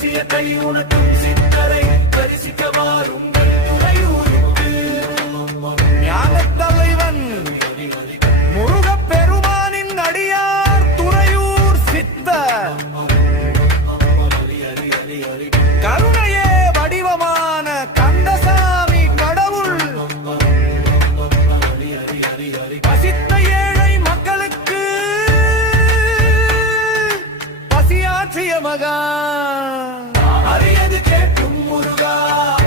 ரகசிய கை உணக்கும் சித்தரை தரிசிக்க வாருங்கள் துறையூருக்கு. ஞான தலைவன் முருகப் பெருமானின் அடியார் துறையூர் சித்தர். கருணையே வடிவமான கந்தசாமி கடவுள். பசித்த ஏழை மக்களுக்கு பசியாற்றிய மகா. அரியது கேட்கும் முருகா.